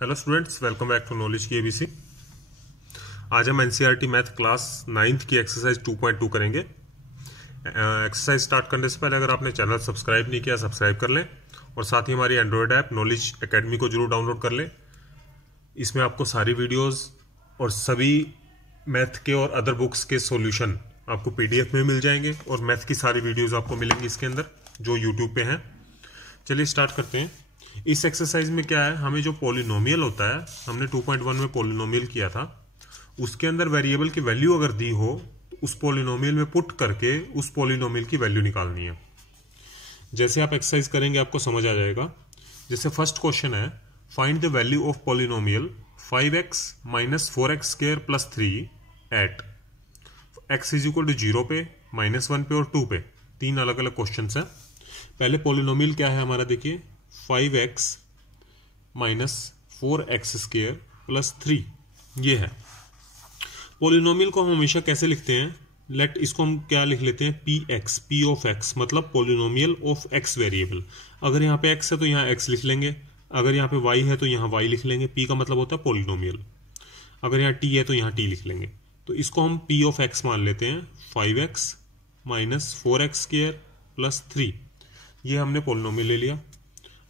Hello students, welcome back to knowledge की ABC. आज हम एनसीईआरटी मैथ क्लास 9th की एक्सरसाइज 2.2 करेंगे। एक्सरसाइज स्टार्ट करने से पहले अगर आपने चैनल सब्सक्राइब नहीं किया, सब्सक्राइब कर लें और साथ ही हमारी एंड्रॉयड ऐप नॉलेज एकेडमी को जरूर डाउनलोड कर लें। इसमें आपको सारी वीडियोस और सभी मैथ के और अदर बुक्स के सॉल्यूशन आपको पीडीएफ में मिल जाएंगे और मैथ की सारी वीडियोस आपको मिलेंगी इसके अंदर जो यूट्यूब पे हैं। चलिए स्टार्ट करते हैं। इस एक्सरसाइज में क्या है, हमें जो पॉलिनोमियल होता है, हमने 2.1 में पॉलिनोमियल किया था, उसके अंदर वेरिएबल की वैल्यू अगर दी हो तो उस पॉलिनोमियल में पुट करके उस पॉलिनोमियल की वैल्यू निकालनी है। जैसे आप एक्सरसाइज करेंगे आपको समझ आ जाएगा। जैसे फर्स्ट क्वेश्चन है, find the value of polynomial 5x minus 4x square plus 3 at x is equal to 0 पे, -1 पे और 2 पे। तीन अलग अलग क्वेश्चन है। पहले पॉलिनोमियल क्या है हमारा, देखिए 5x minus 4x square plus 3, ये है पॉलिनोमियल को हम हमेशा कैसे लिखते हैं, लेट इसको हम क्या लिख लेते हैं, p ऑफ x, मतलब पॉलिनोमियल ऑफ x वेरिएबल। अगर यहाँ पे x है तो यहाँ x लिख लेंगे, अगर यहाँ पे y है तो यहाँ y लिख लेंगे। p का मतलब होता है पॉलिनोमियल। अगर यहाँ t है तो यहाँ t लिख लेंगे। तो इसको हम p ऑफ x मान लेते हैं, 5x minus 4x square plus 3, ये हमने पॉलिनोमियल ले लिया।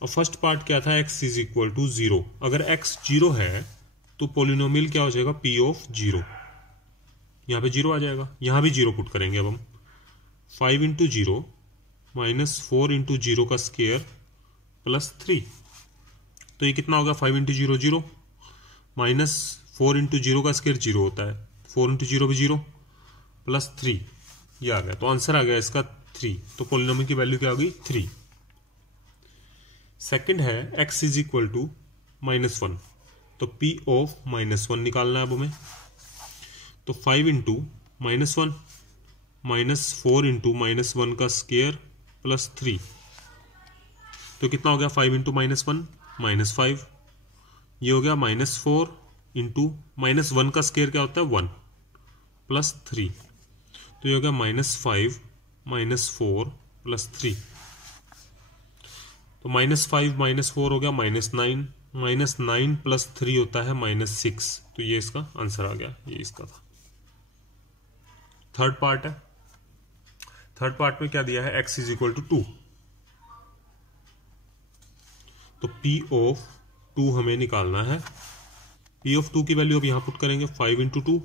और फर्स्ट पार्ट क्या था, x इज इक्वल टू 0। अगर x 0 है तो पॉलिनोमियल क्या हो जाएगा, p ऑफ 0। यहाँ पे 0 आ जाएगा, यहाँ भी 0 पुट करेंगे। अब हम 5 इंटू 0 माइनस 4 इंटू 0 का स्क्वायर प्लस 3, तो ये कितना होगा, 5 इंटू 0 0 माइनस 4 इंटू 0 का स्क्वायर 0 होता है, 4 इंटू 0 भी 0 प्लस 3, ये आ गया। तो आंसर आ गया इसका 3। तो पॉलिनोमियल की वैल्यू क्या होगी, 3। सेकंड है x इज इक्वल टू -1, तो p ऑफ -1 निकालना है अब हमें। तो 5 इंटू -1 माइनस 4 इंटू -1 का स्क्वायर प्लस 3, तो कितना हो गया, 5 इंटू -1 -5, ये हो गया -4 इंटू -1 का स्क्वायर क्या होता है 1 प्लस 3, तो ये हो गया -5 -4 प्लस 3। तो -5 -4 हो गया -9, -9 प्लस 3 होता है -6, तो ये इसका आंसर आ गया, ये इसका था। थर्ड पार्ट है, थर्ड पार्ट में क्या दिया है, x इज इक्वल टू 2, तो p ऑफ 2 हमें निकालना है। p ऑफ 2 की वैल्यू अब यहां पुट करेंगे, 5 इंटू 2,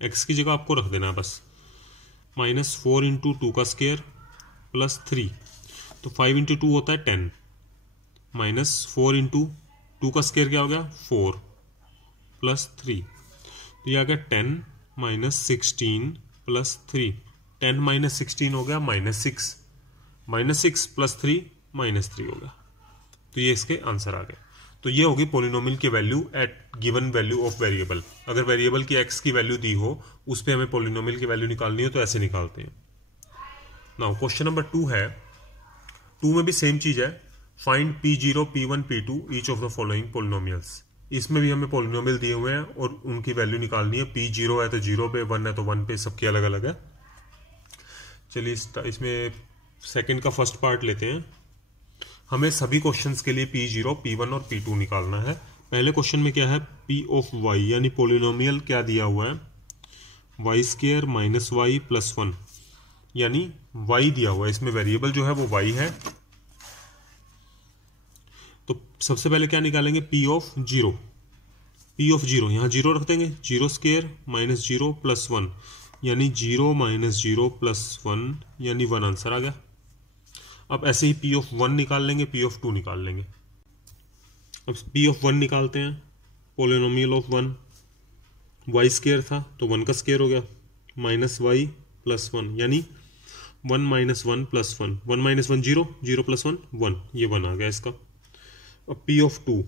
x की जगह आपको रख देना है बस, -4 इंटू 2 का स्क्वायर प्लस 3, तो 5 इंटू 2 होता है 10, माइनस 4 इंटू 2 का स्क्वायर क्या हो गया 4 प्लस 3, तो ये आ गया 10 माइनस 16 प्लस 3, 10 माइनस 16 हो गया -6, -6 प्लस 3 -3 हो गया। तो ये इसके आंसर आ गए। तो ये होगी पॉलिनोमियल की value at given value of variable. अगर वेरिएबल की x की वैल्यू दी हो, उस पर हमें पॉलिनोमियल की वैल्यू निकालनी हो तो ऐसे निकालते हैं। नाउ क्वेश्चन नंबर 2 है, 2 में भी सेम चीज है, find p0 p1 p2 each of the following polynomials. इसमें भी हमें पॉलिनोमियल दिए हुए हैं और उनकी वैल्यू निकालनी है। p0 है तो 0 पे, 1 है तो 1 पे, सबकी अलग अलग है। चलिए इसमें सेकंड का फर्स्ट पार्ट लेते हैं। हमें सभी क्वेश्चंस के लिए p0 p1 और p2 निकालना है। पहले क्वेश्चन में क्या है, p ऑफ y, यानी पॉलिनोमियल क्या दिया हुआ है, y square minus y plus 1, यानी y दिया हुआ है, इसमें वेरिएबल जो है वो y है। तो सबसे पहले क्या निकालेंगे, p ऑफ 0, p ऑफ 0 यहाँ 0 रख देंगे, 0 स्क्वायर माइनस 0 प्लस 1, यानी 0 माइनस 0 प्लस 1, यानी 1 आंसर आ गया। अब ऐसे ही p ऑफ 1 निकाल लेंगे, p ऑफ 2 निकाल लेंगे। अब p ऑफ 1 निकालते हैं, पॉलिनोमियल ऑफ 1, y स्क्वायर था तो 1 का स्क्वायर हो गया, माइनस y प्लस 1, यानी 1 माइनस 1 प्लस 1, 1 माइनस 1 0, 0 प्लस 1 1, ये 1 आ गया इसका। अब p ऑफ 2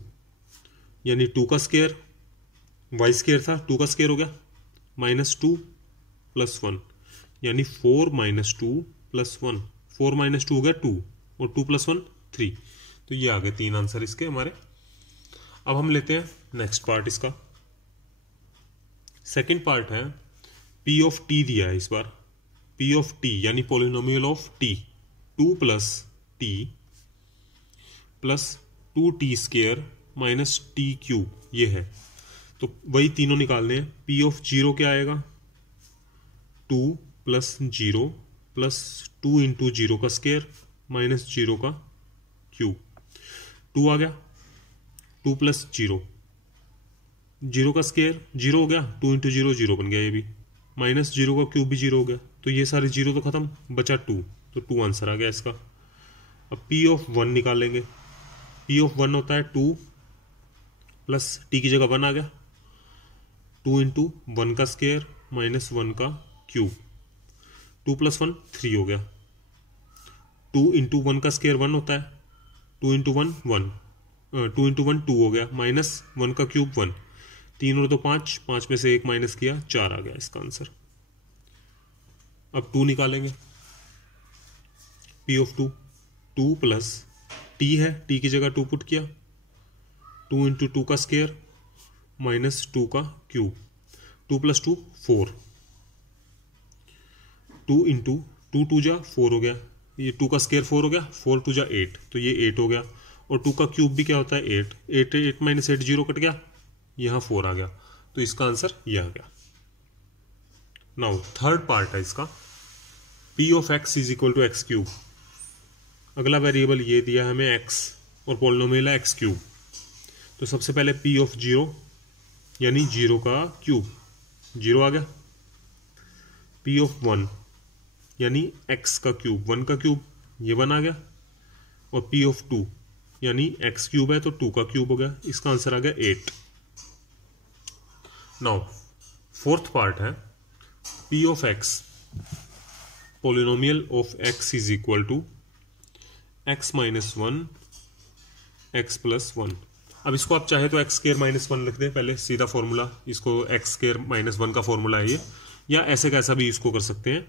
यानी 2 का स्क्वायर, y स्क्वायर था 2 का स्क्वायर हो गया, -2 प्लस 1, यानी 4 माइनस 2 प्लस 1, 4 माइनस 2 हो गया 2 और 2 प्लस 1 3, तो ये आ गए 3 आंसर इसके हमारे। अब हम लेते हैं नेक्स्ट पार्ट इसका। सेकंड पार्ट है, p ऑफ t दिया है इस बार, p ऑफ t यानी polynomial of t, 2 plus t plus 2t square minus T cube, ये है। तो वही तीनों निकालने हैं। पी ऑफ जीरो क्या आएगा, 2 plus zero plus 2 into zero का स्केयर माइनस जीरो का क्यूब। 2 आ गया, 2 प्लस जीरो, जीरो का स्केयर जीरो हो गया, 2 इंटू जीरो जीरो बन गया, ये भी माइनस जीरो का क्यूब भी जीरो हो गया। तो ये सारे जीरो तो खत्म, बचा 2, तो 2 आंसर आ गया इसका। अब पी ऑफ 1 निकालेंगे। पी ऑफ 1 होता है 2 प्लस टी की जगह 1 आ गया, 2 इंटू 1 का स्केयर माइनस 1 का क्यूब। 2 प्लस 1 3 हो गया, 2 इंटू 1 का स्केयर 1 होता है, 2 इंटू 1 1, 2 इंटू 1 2 हो गया, माइनस 1 का क्यूब 1, 3 और 2 5, 5 में से 1 माइनस किया 4 आ गया इसका आंसर। अब 2 निकालेंगे। पी ऑफ 2, 2 प्लस टी है, टी की जगह 2 पुट किया, 2 इंटू 2 का स्केयर माइनस 2 का क्यूब, 2 प्लस 2 4, 2 इंटू 2 2 जा 4 हो गया, ये 2 का स्केयर 4 हो गया, 4 2 जा 8, तो ये 8 हो गया। और 2 का क्यूब भी क्या होता है 8, 8 8 माइनस 8 जीरो कट गया, यहाँ 4 आ गया, तो इसका आंसर ये आ गया। नाउ थर्ड पार्ट है इसका, p of x is equal to x cube. अगला वेरिएबल ये दिया है हमें एक्स और पॉलिनोमियल है एक्स क्यूब। तो सबसे पहले पी ऑफ जीरो यानी जीरो का क्यूब, जीरो आ गया। पी ऑफ 1 यानी एक्स का क्यूब, 1 का क्यूब, ये 1 आ गया। और पी ऑफ 2 यानी एक्स क्यूब है तो 2 का क्यूब हो गया, इसका आंसर आ गया 8। नाउ फोर्थ पार्ट है p of x, polynomial of x is equal to x minus 1 x plus 1। अब इसको आप चाहे तो एक्स स्केयर माइनस 1 लिख दें पहले, सीधा फॉर्मूला, इसको एक्स स्केयर माइनस 1 का फॉर्मूला है ये, या ऐसे कैसा भी इसको कर सकते हैं।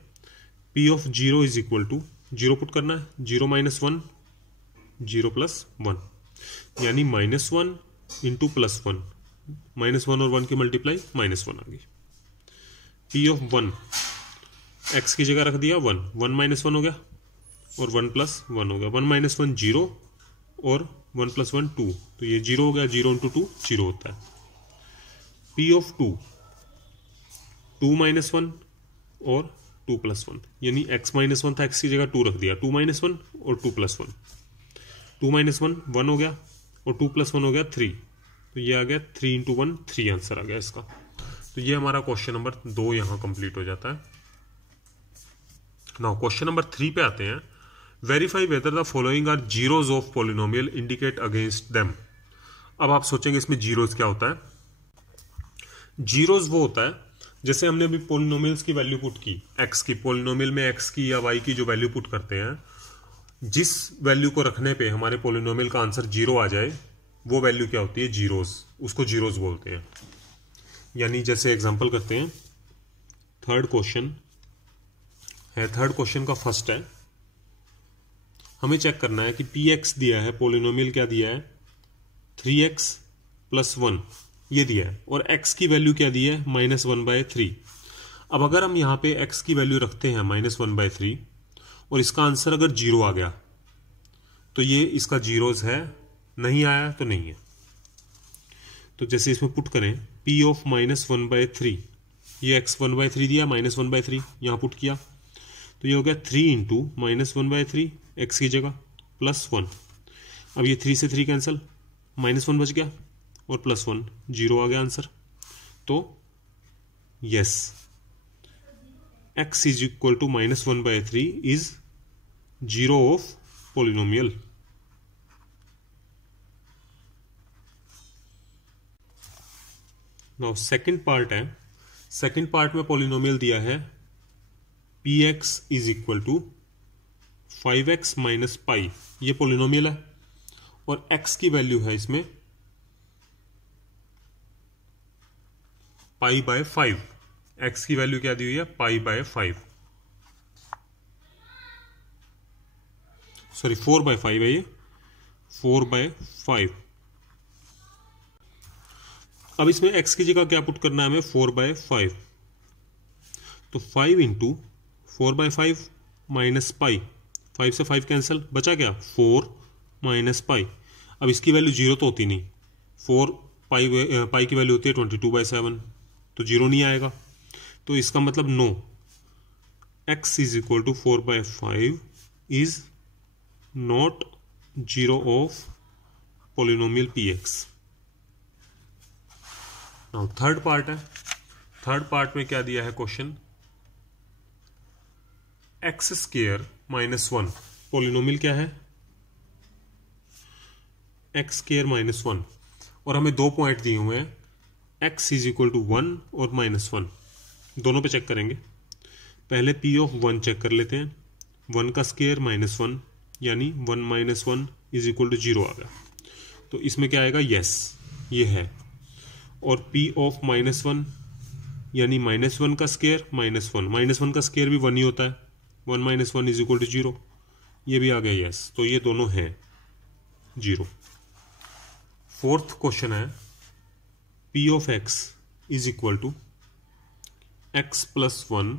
P of zero is equal to, zero put करना है, 0 माइनस 1 0 प्लस 1, यानी माइनस 1 इंटू प्लस 1, माइनस 1 और 1 की मल्टीप्लाई माइनस 1 आ गई। पी ऑफ 1 एक्स की जगह रख दिया 1, 1 माइनस 1 हो गया और 1 प्लस 1 हो गया, 1 माइनस 1 0 और 1 प्लस 1 2, तो ये 0 हो गया, 0 इंटू 2 0 होता है। पी ऑफ 2, 2 माइनस 1 और 2 प्लस 1, यानी x माइनस 1 था, x की जगह 2 रख दिया, 2 माइनस 1 और 2 प्लस 1, 2 माइनस 1 1 हो गया और 2 प्लस 1 हो गया 3, तो ये आ गया 3 इंटू 1 3 आंसर आ गया इसका। तो ये हमारा क्वेश्चन नंबर 2 यहाँ कंप्लीट हो जाता है। नाउ क्वेश्चन नंबर 3 पे आते हैं। Verify whether the following are zeros of polynomial indicate against them. अब आप सोचेंगे इसमें जीरोज क्या होता है। जीरोज वो होता है जैसे हमने अभी पॉलिनोमियल्स की वैल्यू पुट की, एक्स की, पॉलिनोमियल में एक्स की या वाई की जो वैल्यू पुट करते हैं, जिस वैल्यू को रखने पे हमारे पॉलिनोमियल का आंसर 0 आ जाए वो वैल्यू क्या होती है, जीरोज, उसको जीरोज बोलते हैं। यानी जैसे एग्जांपल करते हैं, थर्ड क्वेश्चन है, थर्ड क्वेश्चन का फर्स्ट है, हमें चेक करना है कि पी एक्स दिया है, पॉलिनोमियल क्या दिया है 3x प्लस 1 ये दिया है, और x की वैल्यू क्या दी है -1/3। अब अगर हम यहाँ पे x की वैल्यू रखते हैं -1/3 और इसका आंसर अगर 0 आ गया तो ये इसका जीरोज है, नहीं आया तो नहीं है। तो जैसे इसमें पुट करें p ऑफ -1/3, ये x 1/3 दिया, -1/3 यहाँ पुट किया, तो ये हो गया 3 इंटू -1/3 x की जगह प्लस 1। अब ये 3 से 3 कैंसिल, -1 बच गया और प्लस 1, 0 आ गया आंसर। तो yes, x is equal to -1/3 is 0 of polynomial. Now second part है, सेकंड पार्ट में पॉलिनोमियल दिया है px is equal to 5x minus pi, ये पॉलिनोमियल है और x की वैल्यू है इसमें π/5। x की वैल्यू क्या दी हुई है π/5, सॉरी 4/5 है ये, 4/5। अब इसमें x की जगह क्या पुट करना है हमें 4/5, तो 5 इंटू 4/5 माइनस पाई, 5 से 5 कैंसिल, बचा क्या 4 माइनस पाई। अब इसकी वैल्यू 0 तो होती नहीं, 4 पाई की वैल्यू होती है 22/7, तो 0 नहीं आएगा। तो इसका मतलब no, x is equal to 4/5 is not 0 of polynomial px। Now third part है। थर्ड पार्ट में क्या दिया है क्वेश्चन, एक्स स्क्वायर -1, पोलिनोमियल क्या है एक्स स्क्वायर -1, और हमें 2 पॉइंट दिए हुए हैं, x इज इक्वल टू 1 और -1, दोनों पे चेक करेंगे। पहले p ऑफ 1 चेक कर लेते हैं, 1 का स्क्वायर -1 यानी 1 - 1 इज इक्वल टू 0 आ गया। तो इसमें क्या आएगा, यस ये है। और p ऑफ -1 यानी -1 का स्क्वायर -1 का स्क्वायर भी 1 ही होता है, 1 - 1 इज इक्वल टू 0, ये भी आ गया यस। तो ये दोनों हैं 0। फोर्थ क्वेश्चन है p of x is equal to x + 1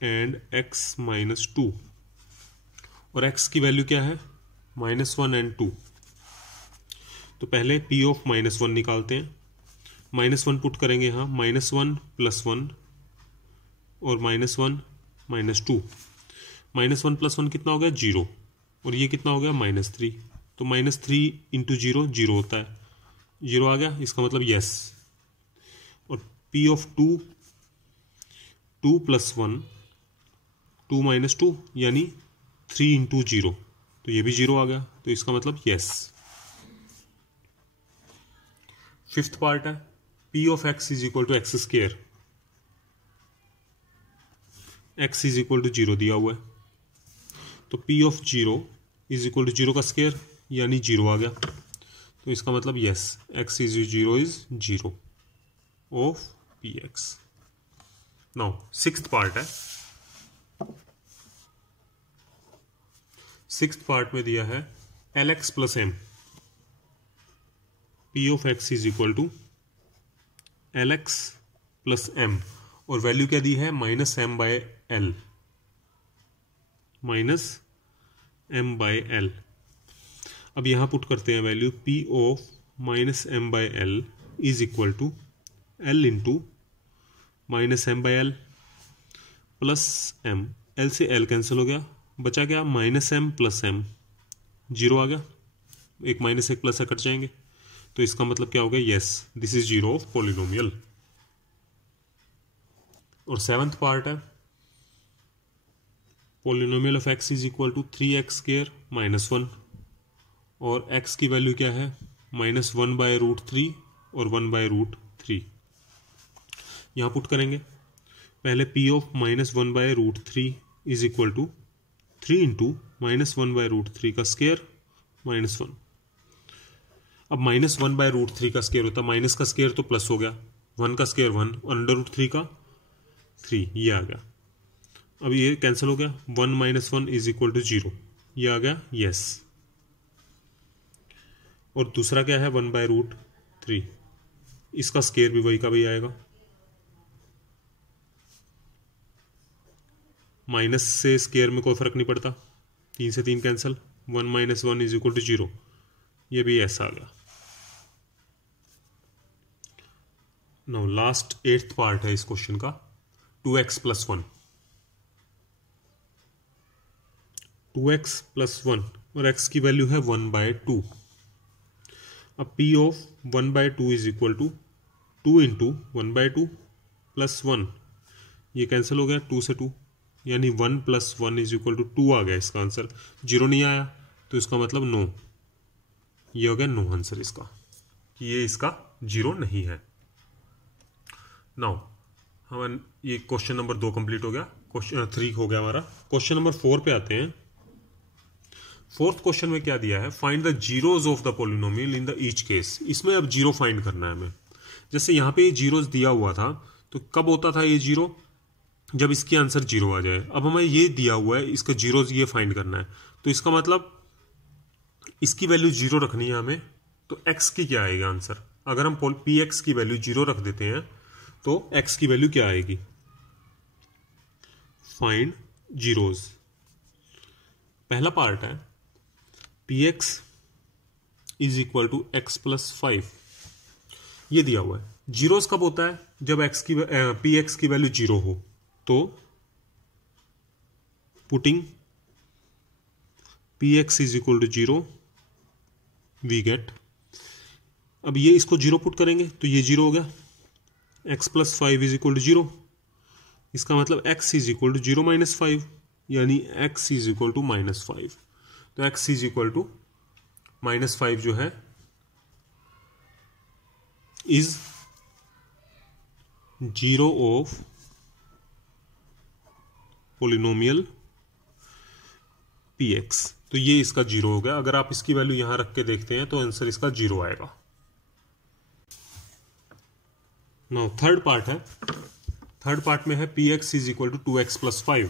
and x - 2, और x की वैल्यू क्या है -1 एंड 2। तो पहले p ऑफ -1 निकालते हैं, -1 पुट करेंगे यहाँ, -1 + 1 और -1 - 2, -1 + 1 कितना हो गया 0, और ये कितना हो गया -3, तो -3 × 0 0 होता है, 0 आ गया, इसका मतलब यस। और p ऑफ 2 + 1 2 - 2 यानी 3 × 0, तो ये भी 0 आ गया, तो इसका मतलब यस। फिफ्थ पार्ट है p of x is equal to x², x is equal to 0 दिया हुआ है, तो p of 0 is equal to 0 का स्क्वायर यानी 0 आ गया, तो इसका मतलब yes, x is 0 is 0 of px। Now sixth part है। सिक्स्थ पार्ट में दिया है lx + m, p of x is equal to lx + m, और वैल्यू क्या दी है -m/l, -m/l। अब यहां पुट करते हैं value, p of -m/l is equal to l into -m/l plus m, l से l कैंसिल हो गया, बचा क्या -m + m, 0 आ गया, एक -1 + कट जाएंगे, तो इसका मतलब क्या हो गया, yes this is 0 of polynomial. और सेवंथ पार्ट है, polynomial of x is equal to 3x² -1, और x की वैल्यू क्या है -1/√3 और 1/√3। यहाँ पुट करेंगे, पहले p of -1/√3 is equal to 3 × -1/√3 का स्क्वायर -1। अब -1/√3 का स्क्वायर होता है, माइनस का स्क्वायर तो प्लस हो गया, 1 का स्क्वायर 1 और √3 का 3, ये आ गया। अब ये कैंसिल हो गया, 1 - 1 इज इक्वल टू 0, ये आ गया यस। और दूसरा क्या है 1/√3, इसका स्क्वायर भी वही का वही आएगा, माइनस से स्क्वायर में कोई फर्क नहीं पड़ता, 3 से 3 कैंसिल, 1 - 1 इज इक्वल टू 0, ये भी ऐसा आ गया। नाउ लास्ट 8th पार्ट है इस क्वेश्चन का, 2x + 1, 2x + 1, और x की वैल्यू है 1/2। अब p of 1/2 is equal to 2 × 1/2 + 1, ये कैंसिल हो गया 2 से 2, यानी 1 + 1 इज इक्वल टू 2 आ गया इसका आंसर, 0 नहीं आया, तो इसका मतलब नो, ये हो गया नो आंसर इसका, कि ये इसका 0 नहीं है। नाउ हम ये क्वेश्चन नंबर 2 कंप्लीट हो गया, क्वेश्चन 3 हो गया हमारा। क्वेश्चन नंबर 4 पे आते हैं। फोर्थ क्वेश्चन में क्या दिया है, find the zeros of the polynomial in the each case. इसमें अब जीरो फाइंड करना है हमें। जैसे यहाँ पे जीरोज दिया हुआ था, तो कब होता था ये जीरो, जब इसकी आंसर जीरो आ जाए। अब हमें ये दिया हुआ है, इसका जीरोज ये फाइंड करना है, तो इसका मतलब इसकी वैल्यू जीरो रखनी है हमें, तो एक्स की क्या आएगी आंसर। अगर हम पी एक्स की वैल्यू जीरो रख देते हैं तो एक्स की वैल्यू क्या आएगी, फाइंड जीरोज। पहला पार्ट है p x is equal to x + 5, ये दिया हुआ है। जीरोस कब होता है? जब एक्स की पी एक्स की वैल्यू जीरो हो। तो putting p x is equal to zero we get, अब ये इसको जीरो पुट करेंगे तो ये जीरो हो गया, x plus five is equal to zero, इसका मतलब x is equal to zero minus five, यानी x is equal to minus five. तो x is equal to minus five जो है is zero of polynomial p x. तो ये इसका zero हो गया। अगर आप इसकी वैल्यू यहां रख के देखते हैं तो आंसर इसका जीरो आएगा। नाउ थर्ड पार्ट है। थर्ड पार्ट में है p x is equal to 2x plus 5।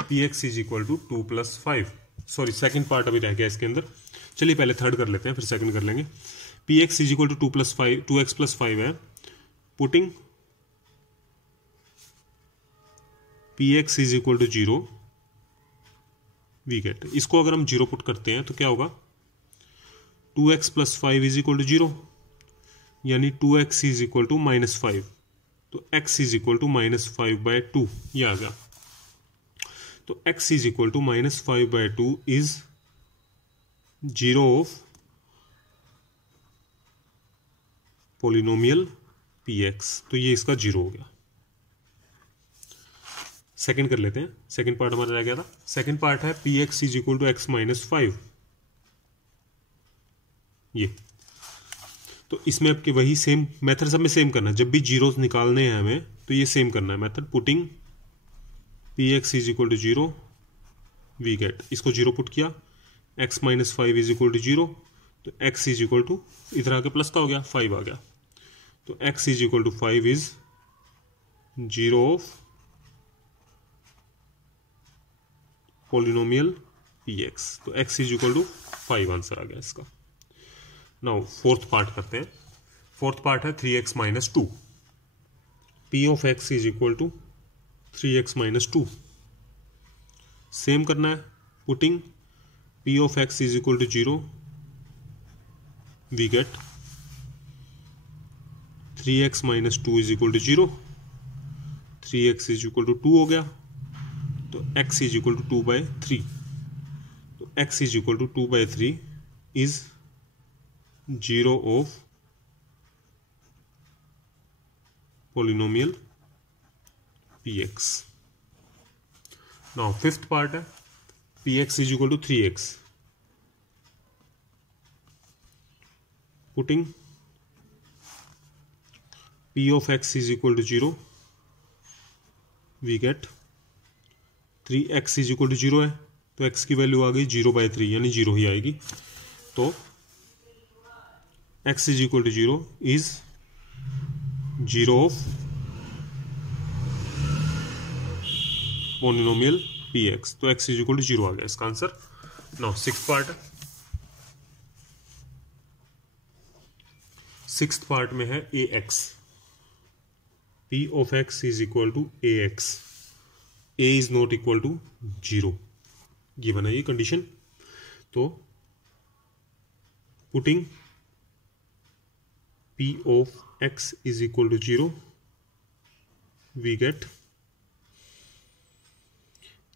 P x is equal to 2 plus 5, sorry second part अभी रह गया इसके अंदर। चलिए पहले थर्ड कर लेते हैं फिर सेकंड कर लेंगे। P x is equal to 2 plus 5, 2x plus 5 है। Putting p x is equal to zero we get, इसको अगर हम जीरो पुट करते हैं तो क्या होगा? 2x plus 5 is equal to zero, यानी 2x is equal to minus 5। तो x is equal to minus 5/2 ये आ गया। तो x is equal to minus 5/2 is zero of polynomial px। तो ये इसका जीरो हो गया। सेकंड कर लेते हैं। सेकंड पार्ट हमारा रह गया था। सेकंड पार्ट है px is equal to x minus 5। ये तो इसमें आपके वही सेम मेथड सब में सेम करना है। जब भी जीरोस निकालने हैं हमें तो ये सेम करना है method. Putting p x is equal to zero we get, इसको जीरो पुट किया, x minus 5 is equal to zero, तो एक्स इज इक्वल टू इधर आके प्लस का हो गया 5 आ गया। तो x is equal to 5 is zero of polynomial p x. तो x is equal to 5 answer आ गया इसका। नाउ फोर्थ पार्ट करते हैं। फोर्थ पार्ट है 3x minus 2। P of x is equal to 3x minus 2। Same करना है। Putting p of x is equal to zero we get 3x minus 2 is equal to zero, 3x is equal to 2 हो गया। तो x is equal to 2/3। तो x is equal to 2/3 is zero of polynomial px। Now fifth part है px is equal to 3x। Putting p of x is equal to zero we get 3x is equal to zero है, तो x की value आ गई 0/3 यानी zero ही आएगी। तो x is equal to zero is zero of polynomial px। तो x is equal to zero आ गया इसका आंसर। नाउ सिक्स्थ पार्ट है। सिक्स्थ पार्ट में है ax। p of x is equal to ax। a is not equal to zero, ये बना ये कंडीशन। तो putting p of x is equal to 0 we get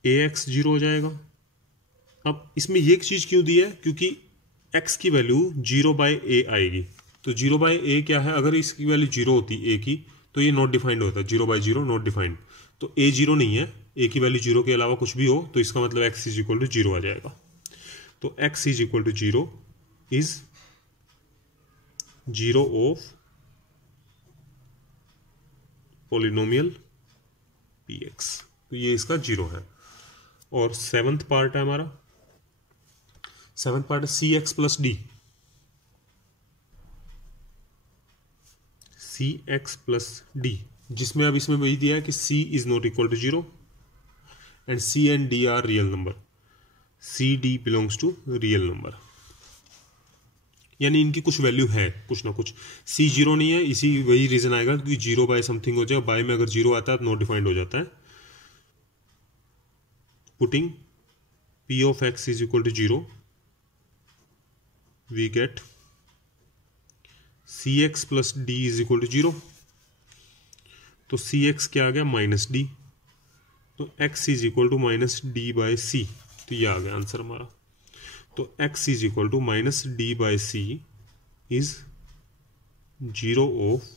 ax 0 हो जाएगा। अब इसमें ये एक चीज क्यों दी है? क्योंकि x की वैल्यू 0/a आएगी। तो 0/a क्या है? अगर इसकी वैल्यू 0 होती a की तो ये नॉट डिफाइंड होता है, 0/0 नॉट डिफाइंड। तो a 0 नहीं है, a की वैल्यू 0 के अलावा कुछ भी हो तो इसका मतलब x इज इक्वल टू 0 आ जाएगा। तो x is equal to 0 is zero of polynomial px। तो ये इसका जीरो है। और सेवंथ पार्ट है हमारा। सेवंथ पार्ट है cx plus d। cx plus d, जिसमें अब इसमें वही दिया है कि c is not equal to zero and c and d are real number. c d belongs to real number, यानी इनकी कुछ वैल्यू है कुछ ना कुछ। c जीरो नहीं है, इसी वही रीजन आएगा क्योंकि 0/समथिंग हो जाए, बाय में अगर 0 आता है तो नॉट डिफाइंड हो जाता है। Putting p of x is equal to 0 we get c x plus d is equal to 0। तो सी एक्स क्या आ गया, माइनस डी, तो x is equal to minus d by c, तो ये आ गया आंसर हमारा। तो x is equal to minus d by c is 0 of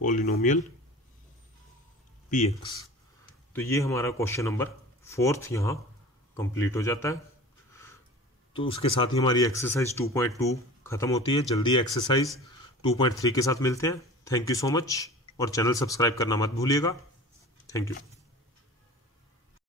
polynomial px। तो ये हमारा क्वेश्चन नंबर 4 यहाँ कंप्लीट हो जाता है। तो उसके साथ ही हमारी एक्सरसाइज 2.2 खत्म होती है। जल्दी एक्सरसाइज 2.3 के साथ मिलते हैं। थैंक यू सो मच, और चैनल सब्सक्राइब करना मत भूलिएगा। Thank you.